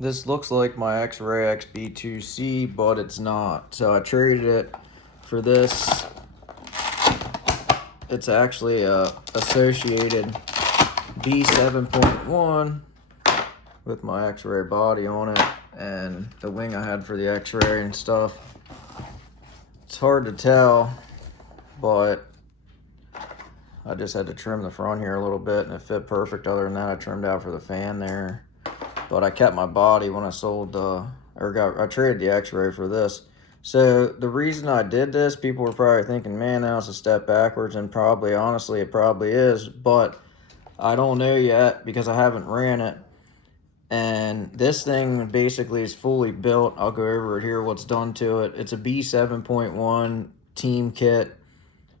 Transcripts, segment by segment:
This looks like my xray xb2c, but it's not. So I traded it for this. It's actually a associated B7.1 with my x-ray body on it and the wing I had for the x-ray and stuff. It's hard to tell, but I just had to trim the front here a little bit and it fit perfect. Other than that, I trimmed out for the fan there. But I kept my body when I sold I traded the x-ray for this. So the reason I did this, people were probably thinking, man, that was a step backwards, and probably, honestly, it probably is, but I don't know yet because I haven't ran it. And this thing basically is fully built. I'll go over it here, what's done to it. It's a B7.1 team kit.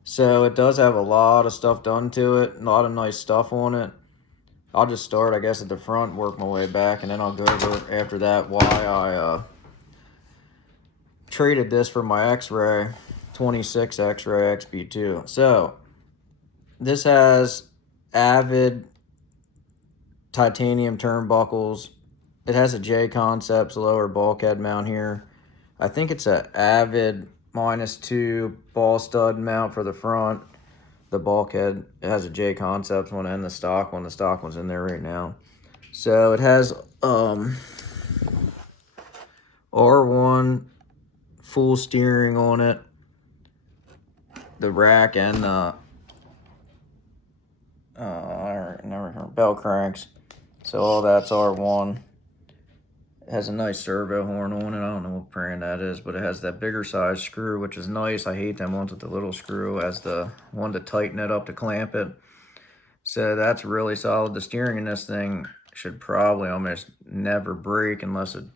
So it does have a lot of stuff done to it, a lot of nice stuff on it. I'll just start, I guess, at the front, work my way back, and then I'll go over after that why I traded this for my x-ray 26 x-ray xb2. So this has Avid titanium turnbuckles. It has a J Concepts lower bulkhead mount here. I think it's a Avid -2 ball stud mount for the front. The bulkhead, it has a J Concepts one and the stock one. The stock one's in there right now. So it has R1 full steering on it, the rack, and the bell cranks. So all that's R1. It has a nice servo horn on it. I don't know what brand that is, but it has that bigger size screw, which is nice. I hate them ones with the little screw as the one to tighten it up to clamp it. So that's really solid. The steering in this thing should probably almost never break unless it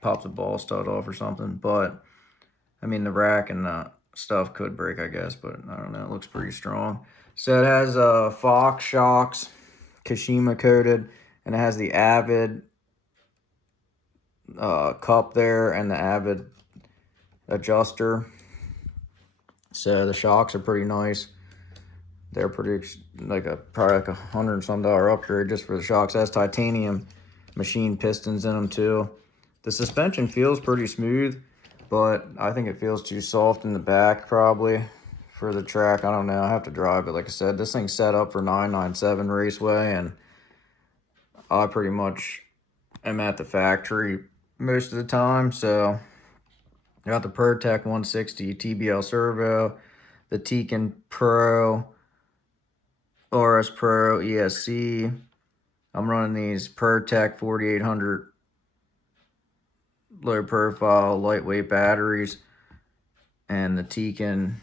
pops a ball stud off or something. But I mean, the rack and the stuff could break, I guess, but I don't know. It looks pretty strong. So it has Fox shocks, Kashima coated, and it has the Avid cup there and the Avid adjuster. So the shocks are pretty nice. They're pretty, probably like $100 and some upgrade just for the shocks. It has titanium machine pistons in them too. The suspension feels pretty smooth, but I think it feels too soft in the back probably for the track. I don't know. I have to drive it. Like I said, this thing's set up for 997 Raceway, and I pretty much am at the factory most of the time. So I got the ProTech 160 TBL servo, the Tekin Pro, RS Pro ESC. I'm running these ProTech 4800 low profile lightweight batteries and the Tekin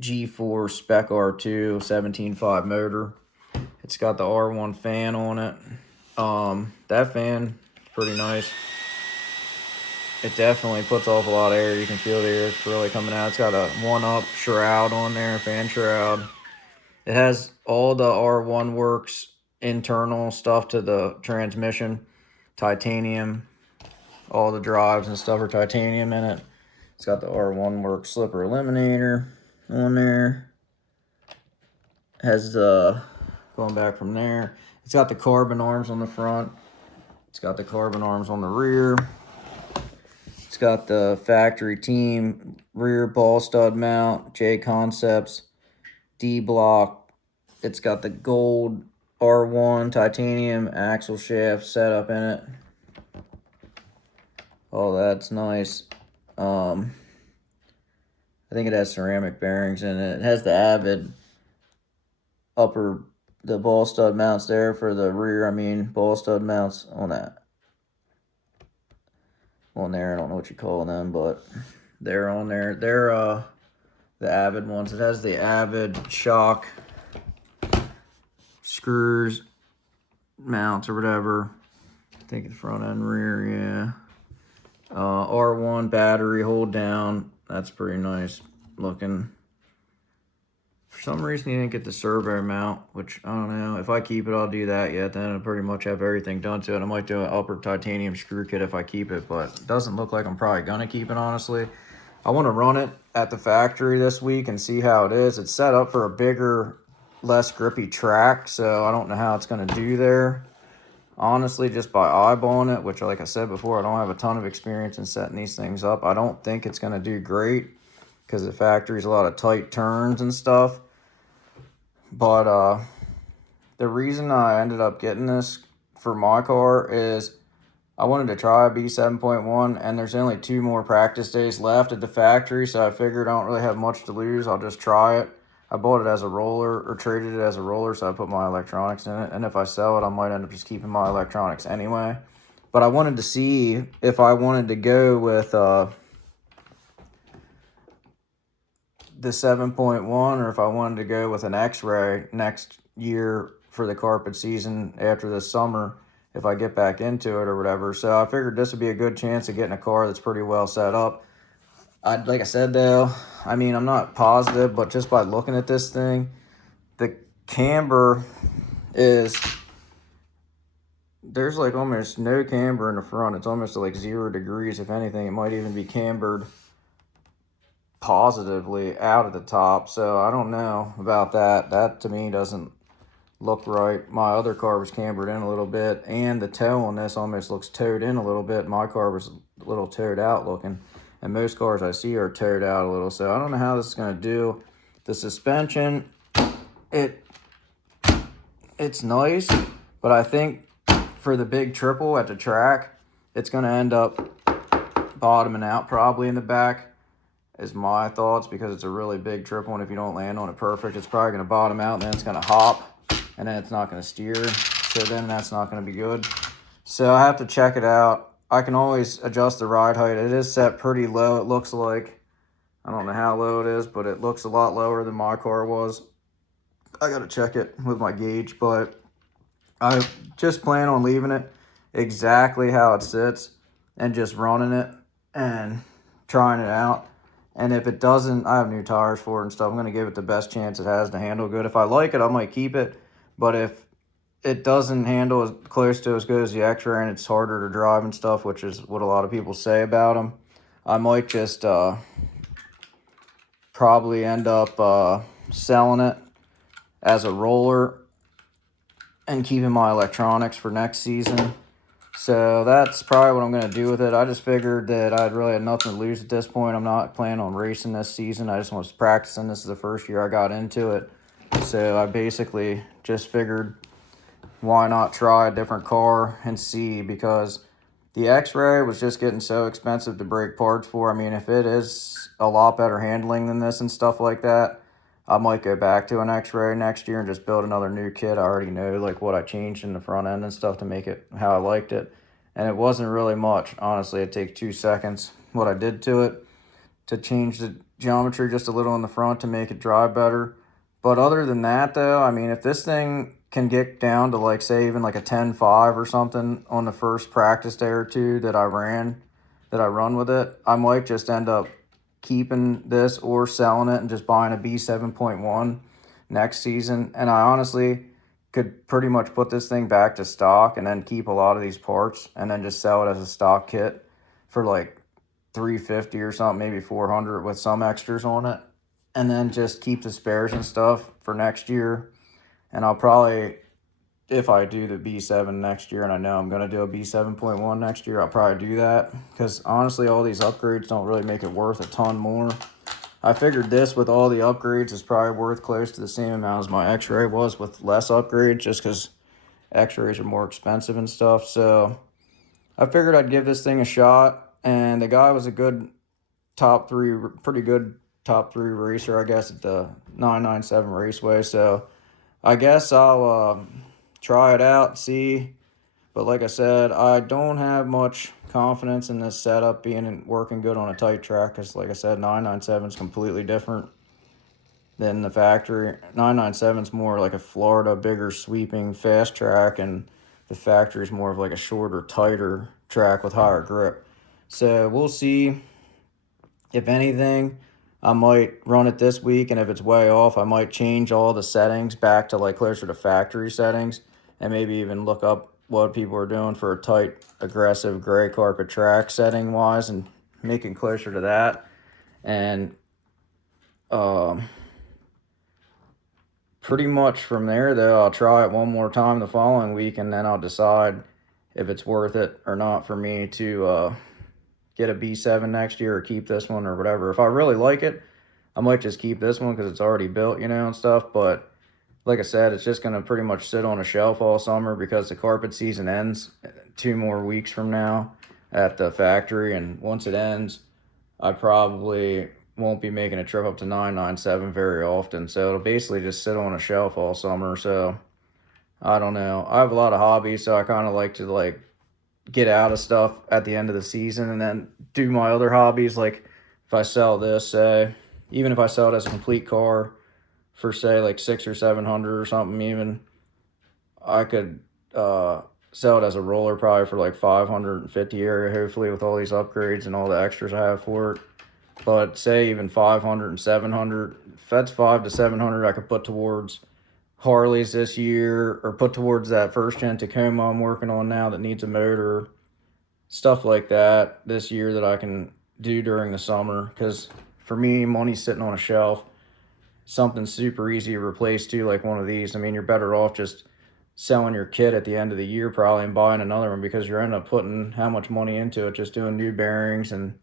G4 Spec R2 17.5 motor. It's got the R1 fan on it. That fan is pretty nice. It definitely puts off a lot of air. You can feel the air really coming out. It's got a 1-up shroud on there, fan shroud. It has all the R1 Works internal stuff to the transmission. Titanium. All the drives and stuff are titanium in it. It's got the R1 Works slipper eliminator on there. It has going back from there, it's got the carbon arms on the front. It's got the carbon arms on the rear. It's got the factory team rear ball stud mount, J Concepts, D block. It's got the gold R1 titanium axle shaft setup in it. Oh, that's nice. I think it has ceramic bearings in it. It has the Avid the ball stud mounts there for the rear. Ball stud mounts on that. On there, I don't know what you call them, but they're on there. They're the Avid ones. It has the Avid shock screws, mounts, or whatever. I think it's front and rear, yeah. R1 battery hold down. That's pretty nice looking. For some reason, you didn't get the servo mount, which I don't know. If I keep it, I'll do that yet. Then I'll pretty much have everything done to it. I might do an upper titanium screw kit if I keep it, but it doesn't look like I'm probably going to keep it, honestly. I want to run it at the factory this week and see how it is. It's set up for a bigger, less grippy track, so I don't know how it's going to do there. honestly, just by eyeballing it, which like I said before, I don't have a ton of experience in setting these things up. I don't think it's going to do great because the factory's a lot of tight turns and stuff. But the reason I ended up getting this for my car is I wanted to try a B7.1, and there's only 2 more practice days left at the factory, so I figured I don't really have much to lose. I'll just try it. I bought it as a roller, or traded it as a roller, so I put my electronics in it, and if I sell it, I might end up just keeping my electronics anyway. But I wanted to see if I wanted to go with the 7.1 or if I wanted to go with an X-ray next year for the carpet season after this summer if I get back into it or whatever. So I figured this would be a good chance of getting a car that's pretty well set up. Like I said though, I mean, I'm not positive, but just by looking at this thing, the camber is, there's like almost no camber in the front. It's almost like 0 degrees. If anything, it might even be cambered positively out at the top. So I don't know about that. That to me doesn't look right. My other car was cambered in a little bit, and the toe on this almost looks towed in a little bit. My car was a little towed out looking, and most cars I see are towed out a little. So I don't know how this is going to do. The suspension, it's nice, but I think for the big triple at the track, it's going to end up bottoming out probably in the back, is my thoughts, because it's a really big triple, and if you don't land on it perfect, it's probably going to bottom out, and then it's going to hop, and then it's not going to steer, so then that's not going to be good. So I have to check it out. I can always adjust the ride height. It is set pretty low. It looks like, I don't know how low it is, but it looks a lot lower than my car was. I got to check it with my gauge, but I just plan on leaving it exactly how it sits and just running it and trying it out. And if it doesn't, I have new tires for it and stuff. I'm going to give it the best chance it has to handle good. If I like it, I might keep it. But if it doesn't handle as close to as good as the X-ray and it's harder to drive and stuff, which is what a lot of people say about them, I might just probably end up selling it as a roller and keeping my electronics for next season. So that's probably what I'm going to do with it. I just figured that I'd really had nothing to lose at this point. I'm not planning on racing this season. I just was practicing. This is the first year I got into it. So I basically just figured, why not try a different car and see, because the X-ray was just getting so expensive to break parts for. I mean, if it is a lot better handling than this and stuff like that, I might go back to an X-ray next year and just build another new kit. I already know like what I changed in the front end and stuff to make it how I liked it. And it wasn't really much. Honestly, it takes 2 seconds what I did to it to change the geometry just a little in the front to make it drive better. But other than that though, I mean, if this thing can get down to like, say, even like a 10.5 or something on the first practice day or two that I run with it, I might just end up keeping this or selling it and just buying a B7.1 next season. And I honestly could pretty much put this thing back to stock and then keep a lot of these parts and then just sell it as a stock kit for like $350 or something, maybe $400 with some extras on it, and then just keep the spares and stuff for next year. And I'll probably, if I do the B7 next year, and I know I'm going to do a B7.1 next year, I'll probably do that, because honestly, all these upgrades don't really make it worth a ton more. I figured this with all the upgrades is probably worth close to the same amount as my X-ray was with less upgrades, just because X-rays are more expensive and stuff. So I figured I'd give this thing a shot, and the guy was a good pretty good top 3 racer, I guess, at the 997 Raceway. So I guess I'll try it out, see. But like I said, I don't have much confidence in this setup being working good on a tight track, because like I said, 997 is completely different than the factory. 997 is more like a Florida, bigger, sweeping, fast track, and the factory is more of like a shorter, tighter track with higher grip. So we'll see. If anything, I might run it this week, and if it's way off, I might change all the settings back to like closer to factory settings, and maybe even look up what people are doing for a tight, aggressive gray carpet track setting wise and make it closer to that. And pretty much from there, though, I'll try it one more time the following week, and then I'll decide if it's worth it or not for me to get a B7 next year or keep this one or whatever. If I really like it, I might just keep this one because it's already built, you know, and stuff. But like I said, it's just going to pretty much sit on a shelf all summer because the carpet season ends 2 more weeks from now at the factory. And once it ends, I probably won't be making a trip up to 997 very often. So it'll basically just sit on a shelf all summer. So I don't know. I have a lot of hobbies, so I kind of like to like get out of stuff at the end of the season and then do my other hobbies. Like if I sell this, say, even if I sell it as a complete car for say like 600 or 700 or something, even I could sell it as a roller probably for like 550 area, hopefully, with all these upgrades and all the extras I have for it. But say even 500 and 700, if that's 500 to 700, I could put towards Harleys this year, or put towards that first gen Tacoma I'm working on now that needs a motor, stuff like that this year that I can do during the summer. Because for me, money's sitting on a shelf. Something super easy to replace too, like one of these. I mean, you're better off just selling your kit at the end of the year probably and buying another one, because you're end up putting how much money into it, just doing new bearings and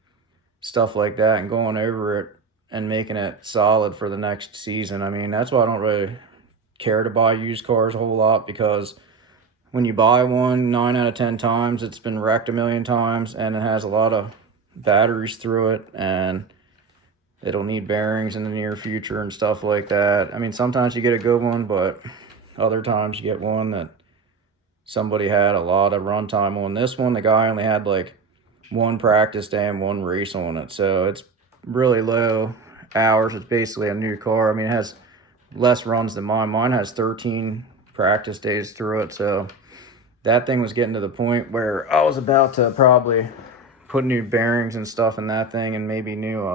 stuff like that and going over it and making it solid for the next season. I mean, that's why I don't really care to buy used cars a whole lot, because when you buy one, 9 out of 10 times it's been wrecked a million times and it has a lot of batteries through it, and it'll need bearings in the near future and stuff like that. I mean, sometimes you get a good one, but other times you get one that somebody had a lot of runtime on. This one, the guy only had like 1 practice day and 1 race on it, so it's really low hours. It's basically a new car. I mean, it has less runs than mine. Mine has 13 practice days through it, so that thing was getting to the point where I was about to probably put new bearings and stuff in that thing, and maybe new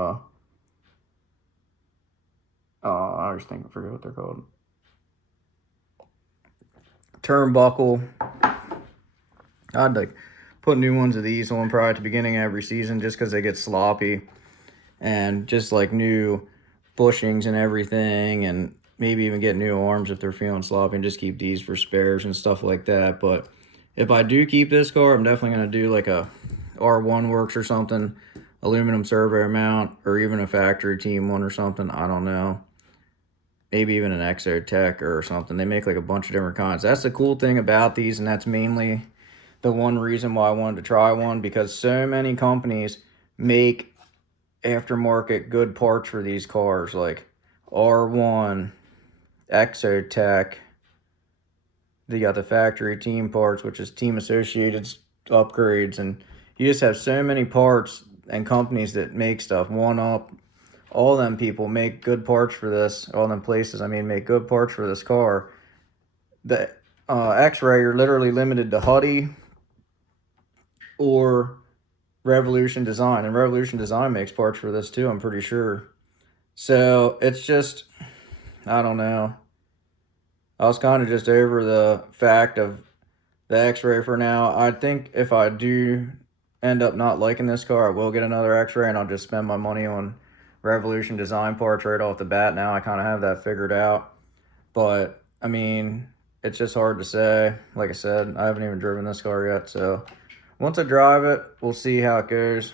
I was thinking, I forget what they're called, turnbuckle. I'd like put new ones of these on probably at the beginning of every season, just because they get sloppy, and just like new bushings and everything, and maybe even get new arms if they're feeling sloppy, and just keep these for spares and stuff like that. But if I do keep this car, I'm definitely going to do like a R1 Works or something, aluminum servo mount, or even a factory team one or something. I don't know. Maybe even an Exotech or something. They make like a bunch of different kinds. That's the cool thing about these, and that's mainly the one reason why I wanted to try one, because so many companies make aftermarket good parts for these cars, like R1, Exotech. They got the factory team parts, which is team associated upgrades, and you just have so many parts and companies that make stuff. One Up, all them people make good parts for this. All them places, I mean, make good parts for this car. The X-ray, you're literally limited to Huddy or Revolution Design, and Revolution Design makes parts for this too, I'm pretty sure. So it's just, I don't know. I was kind of just over the fact of the X-ray for now. I think if I do end up not liking this car, I will get another X-ray, and I'll just spend my money on Revolution Design parts right off the bat. Now I kind of have that figured out. But I mean, it's just hard to say. Like I said, I haven't even driven this car yet, so once I drive it, we'll see how it goes.